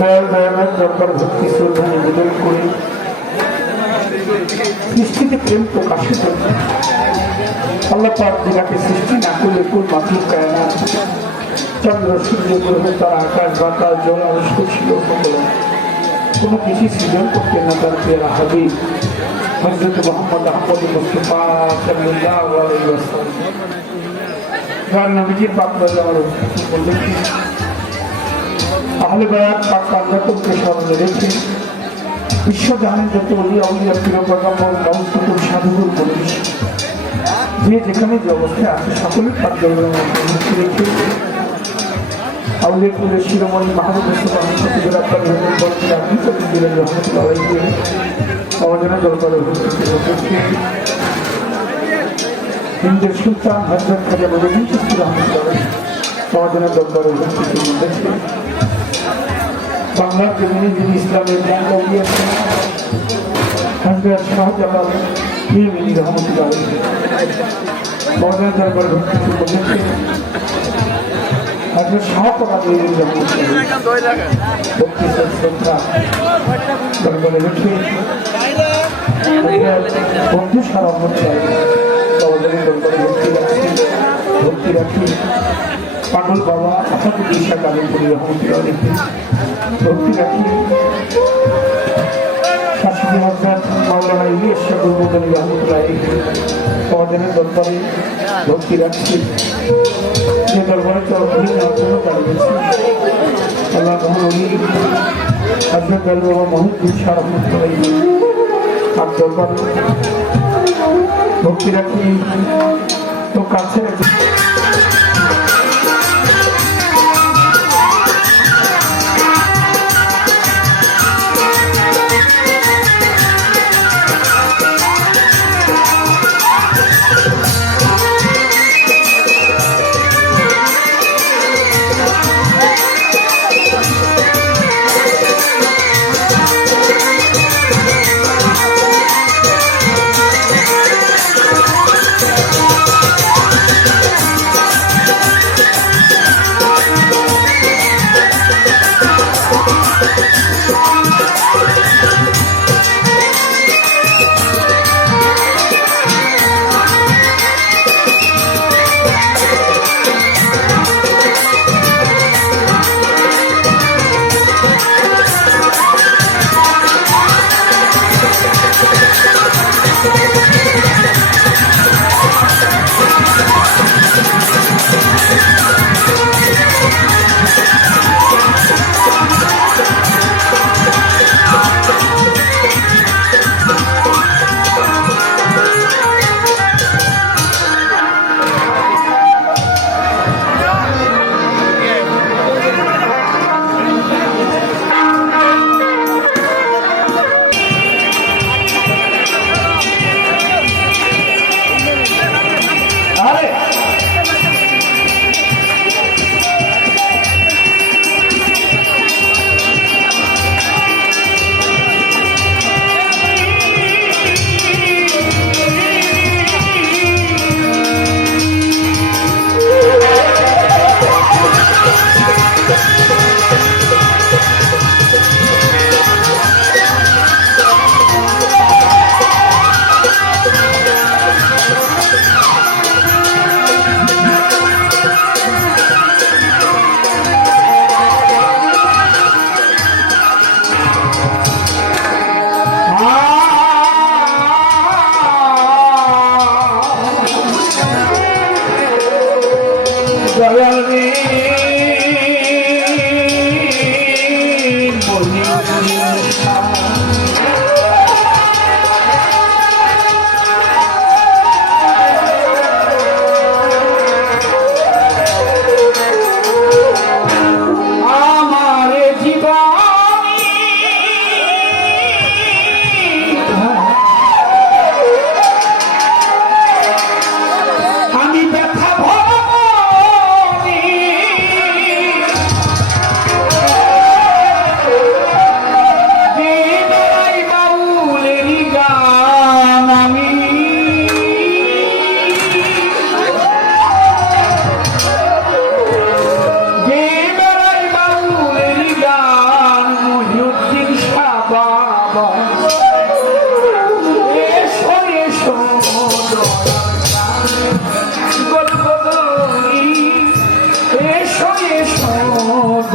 দয়াল দয়ালের দরবার ভক্তি শ্রদ্ধা নিবেদন করে সৃষ্টিতে প্রেম প্রকাশের জন্য আল্লাহ পাক যেটাকে সৃষ্টি না করলে কোন মাতৃক কায়নাত চন্দ্র সূর্য গ্রহ তারা আকাশ বাতাস জল আবিষ্ক ছিল কোনো কিছু সৃজন করতেন না তার পেয়ারা হাবিব হযরত মুহাম্মদ আহমদ মুস্তাফা সাল্লাল্লাহু আলাইহি ওয়াসাল্লাম যার নবীজির পাক আমার বলেছি আহলে বায়াত পাক কান্দাতকে স্মরণে রেখে বিশ্বজাহানের যত অলিয়া উলিয়া পীর পয়গম্বর গাউস কুতুব সাধুগুরু পরিবেশ যে যেখানে যে অবস্থায় আছে সকলের পাক মুক্তি রেখে আউলিয়াপুরের শিরোমণি মাহমুদ মুস্তাফা সত্যিকার আপনার বলতে আপনি সত্যি দিলেন রহমতুল্লাহ আলাইহি আমাদের দরবারে হিন্দের সুলতান হযরত খাজা মঈনুদ্দিন চিশতি রহমতুল্লাহ আলাইহি আমাদের দরবারে উপস্থিত হয়েছে বাংলার জমিনে যিনি ইসলামের জ্ঞান দিয়েছেন হযরত শাহজালাল মিয়ামি রহমতুল্লাহ আলাইহি আমাদের দরবারে উপস্থিত হয়েছে হযরত শাহপরা মিয়ামি রহমতুল্লাহ আলাইহি ভক্তি শ্রদ্ধা দরবারে রেখে বন্ধু সারা হচ্ছে আমাদের দরবারে ভক্তি রাখি পাগল বাবা আসাদুল ঈশা কালীপুরি রহমতুল্লাহ আলাইহি ভক্তি রাখি শাশুড়ি হযরত মাওলানা ইলিয়াস শাহ গুলবদনী রহমতুল্লাহ আলাইহি আমাদের দরবারে ভক্তি রাখছি যে দরবারে চৌধুরী জন্য দাঁড়িয়েছি আল্লাহ রহমনি হযরত বাবা মহিউদ্দিন শাহ রহমতুল্লাহ আলাইহি আর দরবারে ভক্তি রাখি তো কাছে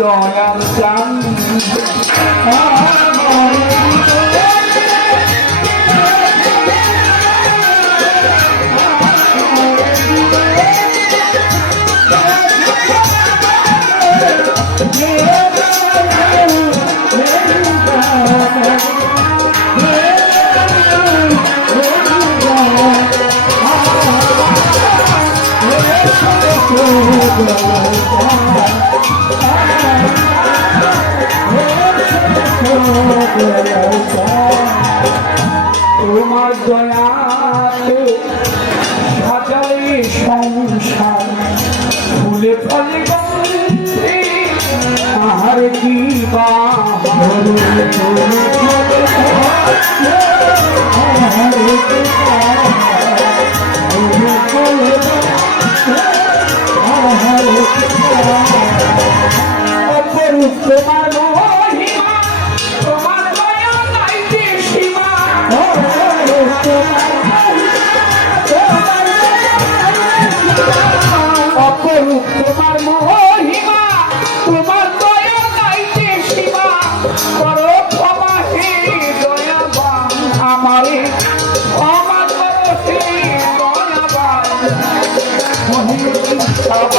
দয়াল চান তোমার দয়াতে সাজালে সংসার ফুলে ফলে গন্ধে আহার কি বা অপরূপ তোমার মহিমা তোমার দয়া নাই যে সীমা অপরূপ তোমার মহিমা তোমার দয়া নাই যে সীমা করো ক্ষমা হে দয়াবান আমারে ক্ষমা করো হে দয়াবান বাবা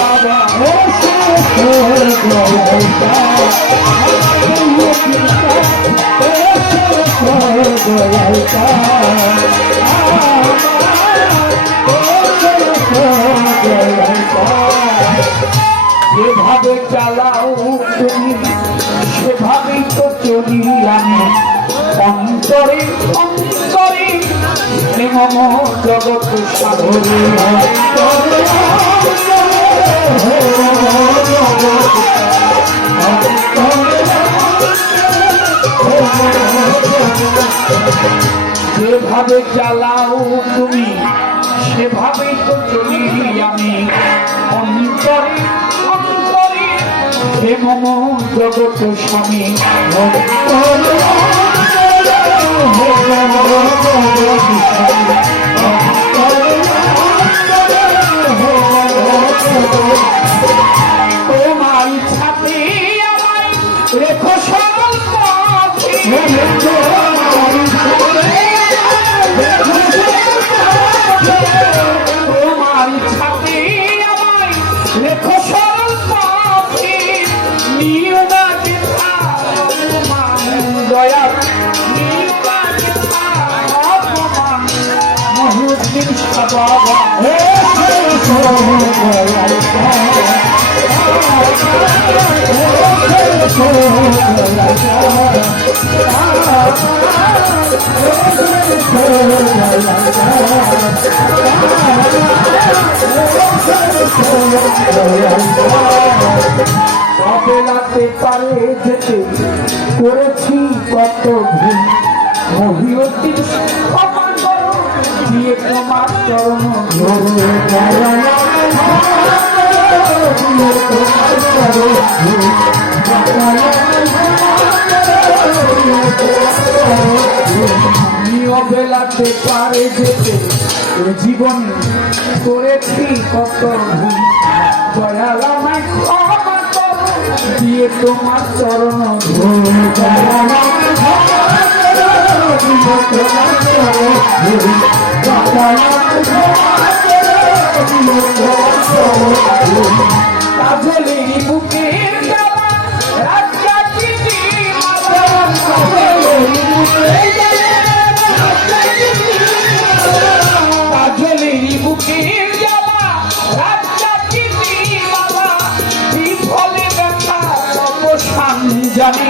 যেভাবে চালাও তুমি সেভাবেই তো চলি আমি অন্তরে অন্তরে মম জগৎ সাগরে যেভাবে চালাও তুমি সেভাবেই তো চলি আমি অন্তরে অন্তরে হে মম জগৎ স্বামী তোমার ছাতে আমায় রেখো সরল পথে তোমার ছাতে আমায় রেখো সরল পথে নিও না বৃথা অপমান দয়া নিও না বৃথা অপমান মহিউদ্দিন বাবা অবেলাতে পারে যেতে করেছি কত ভুল মহিউদ্দিন ক্ষমা করো দিয়ে তোমার চরণ অবেলাতে পারে যেতে জীবনে করেছি কত ভুল দয়াল আমায় ক্ষমা করো দিয়ে তোমার চরণ কাজলে বুকের যাওয়া রাজা চিনি কাজলে বুকের যাওয়া রাজা চিনি বাবা বিফলে ব্যথা অবসান জানি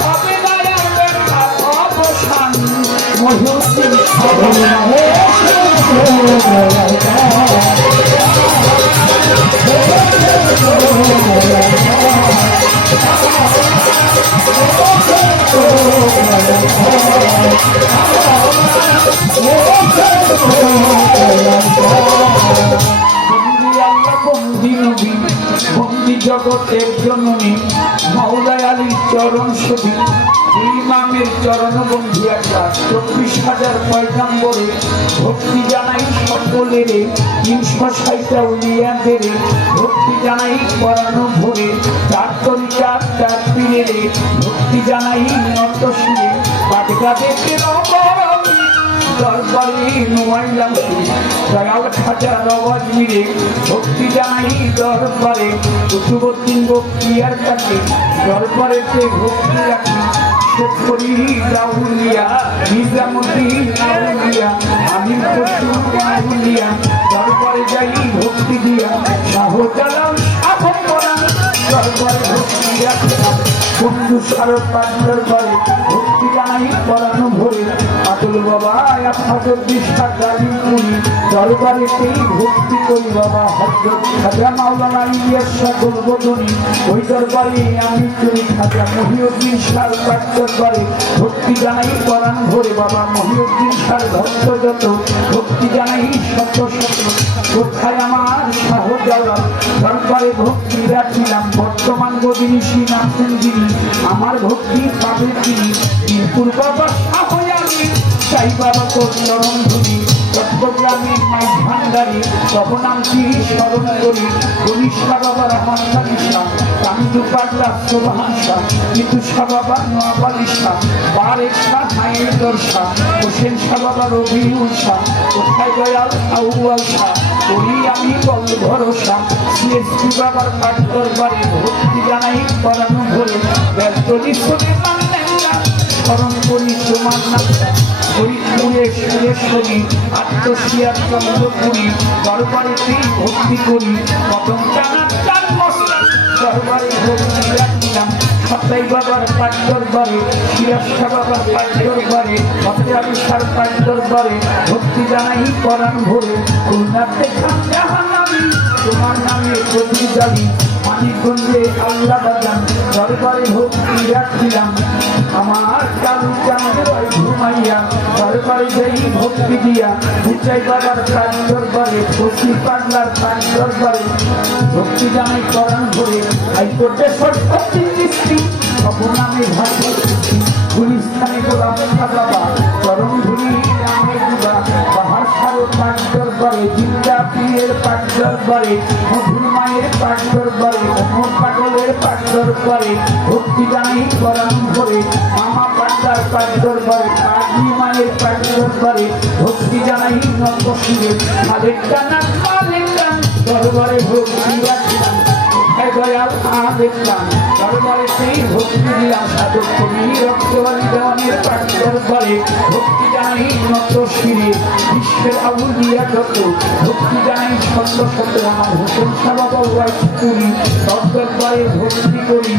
তবে দয়ার ব্যথা অবসান মহিউদ্দিন বন্দি জগতের জননী মাওলা আলীর চরণ ছবি ইমাম ইমামের চরণ বন্ধু একটা 24,000 পয়গাম্বরে ভক্তি জানাই সকলের 360টা উলিয়াদের ভক্তি জানাই পরানো ভরে 4 তরিকা 4 পীরের ভক্তি জানাই নত সুরে বাদগা দেখে দরবারে নুয়াইলাম দয়াল খাজা রওয়াজ মিরে ভক্তি জানাই দরবারে কুতুবুদ্দিন বখতিয়ার কাছে দরবারেতে ভক্তি রাখি শেখ করি রাউলিয়া নিজামুদ্দিন আউলিয়া আমির খসরু আউলিয়া দরবারে যাই ভক্তি দিয়া শাহজালাল শাহ পরাণ দরবারে ভক্তি রাখলাম বন্ধু সারদ পাঠ দরবারে ভক্তি জানাই পরানো ভরে আতুল বাবা আপনাদের বিশ্বাস গালি করি দরবারেতেই ভক্তি করি বাবা হযরত খাজা মাওলানা ইলিয়াস শাহ গোলবদনী ওই দরবারে আমি চলি খাজা মহিউদ্দিন শাহ পাঠ দরবারে ভক্তি জানাই পরাণ ভরে বাবা মহিউদ্দিন শাহ ভক্ত যত ভক্তি জানাই শত শত কোথায় আমার শাহজালাল দরবারে ভক্তি রাখিলাম বর্তমান গদিনী নামছেন যিনি আমার ভক্তি পাবে তিনি বীরপুর বাবা শাহজালাল চাই বাবা তোর চরণ ধুলি চট্টগ্রামের মাই ভান্ডারি তখন আমি স্মরণ করি গণিশা বাবা রহমান শাহ কান্দু পাগলা সোবাহান শাহ কিন্তু শাহ বাবা নোয়াবালি শাহ বারেক শাহ নায়ের দর্শা হোসেন শাহ বাবা রবিউল শাহ কোথায় দয়াল আউয়াল শাহ করি আমি বল ভরসা সিএসপি বাবার পাঠ দরবারে ভক্তি জানাই পরানো ভরে ব্যস্তলি শোনে মানলেন না স্মরণ করি তোমার নামটা ফরিদপুরে সুরেশ্বরী আত্মশিয়ার চন্দ্রপুরী দরবারেতেই ভক্তি করি কদম টানার চার মশলা দরবারে ভক্তি রাখলাম সতাই বাবার পাঠ দরবারে শিরাশা বাবার পাঠ দরবারে ফতেহারি শাহর পাঠ দরবারে ভক্তি জানাই পরাণ ভরে খুলনাতে খান জাহান্নামী তোমার নামে প্রতি জানি মানিকগঞ্জে আল্লাহ বাজান দরবারে ভক্তি রাখলাম আমার কালু চাঁদের ঘুমাইয়া দরবারে যাই ভক্তি দিয়া উচাই বাবার পাঠ দরবারে ফসি পাগলার পাঠ দরবারে ভক্তি জানাই পরাণ ভরে হাইকোর্টে সরস্বতী দৃষ্টি অপনামে ভাষা গুলিস্তানে গোলাম বাবা চরণ ধুলি রামে দুবা বাহার সারো পাঠ দরবারে জিন্দা পীরের পাঠ দরবারে মধুর মায়ের পাঠ দরবারে অমর পাগলের পাঠ দরবারে ভক্তি জানাই পরাণ ভরে মামা পান্ডার পাঠ দরবারে কাজী মায়ের পাঠ দরবারে ভক্তি জানাই নবশিরে খালেক টানা খালেক টান দরবারে ভক্তি রাখলাম দয়াল দেখলাম দরবারে সেই ভক্তি দিলাম সাধক কবি রক্তবাণী দেওয়ানের পাঠ দরবারে ভক্তি জানাই নত শিরে বিশ্বের আউলিয়া যত ভক্তি জানাই শত শত আমার হোসেন শাহ বাবা ওয়াইপুরি দরবারে ভক্তি করি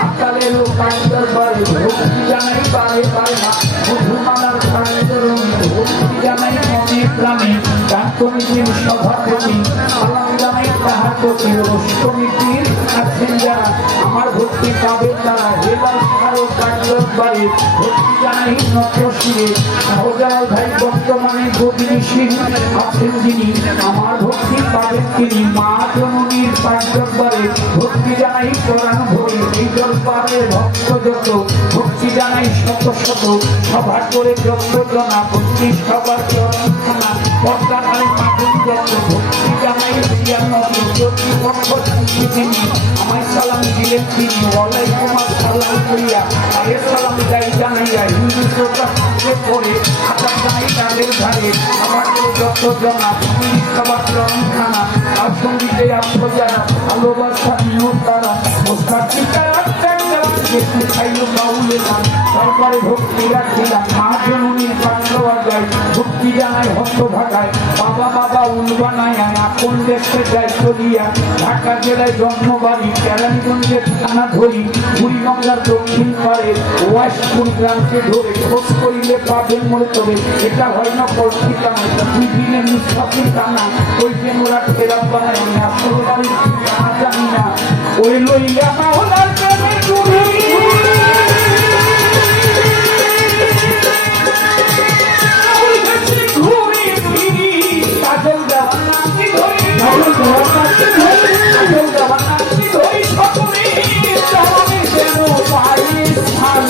আকালেরও পাঠ দরবারে ভক্তি জানাই বারে বারে না মধুমালার পাঠ করুন ভক্তি জানাই মনে প্রাণে গান কমিটির সভাপতি সালাম জানাই তাহার প্রতি কমিটির আছেন যারা আমার ভক্তি পাবে তারা হেলাল সারো পাঠ দরবারে ভক্তি জানাই নত শিরে শাহজালাল ভাই বর্তমানে গোবিনী সিং আছেন যিনি আমার ভক্তি পাবেন তিনি মা জননীর পাঠ দরবারে ভক্তি জানাই পরাণ ভরে এই দরবারে ভক্ত যত ভক্তি জানাই শত শত সভা করে যত জনা ভক্তি সবার চরণ খানা পর্দার আরে মাধুর যত ভক্তি জানাই জ্যোতি পক্ষ তিনি আমায় সালাম দিলেন তিনি ওয়ালাইকুম আসসালাম করিয়া আগে সালাম যাই জানাইয়া হিন্দু প্রকাশে করে আকাশ জানাই তাদের ধারে আমার যত জনা পুলিশ সবার চরণ খানা আর সঙ্গীতে আসবো যারা ভালোবাসা নিয়োগ তারা সরকারে ভক্তি রাখছিলাম মা জননীর পাঠ দেওয়া যায় ভক্তি জানাই হস্ত ভাগায় বাবা বাবা উলবানায় আপন দেশে যায় চলিয়া ঢাকা জেলায় জন্মবাড়ি কেরানীগঞ্জের থানা ধরি বুড়িগঙ্গার দক্ষিণ পারে ওয়াইশপুর গ্রামকে ধরে খোঁজ করিলে পাবেন মনে তবে এটা হয় না ঠিকানা দুই দিনে নিঃশ্বাসের টানা ওই যে ওরা ফেরাম বানায় আমি আসল বাড়ির ঠিকানা জানি না ওই লইয়া মাওলার প্রেমে ঘুরি ফিরি কাজল দেওয়ার নাচি ধরি কাজল দেওয়ার নাচি ধরি সকলে জবানে যেন পাই স্থান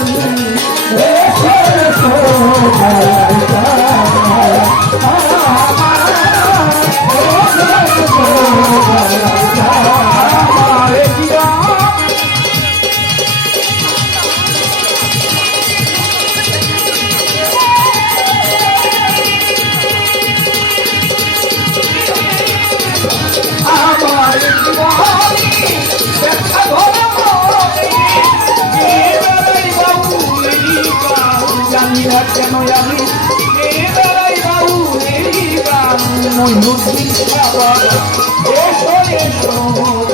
কেন আমি বেড়াই বাবু ময়ূর এসো এসো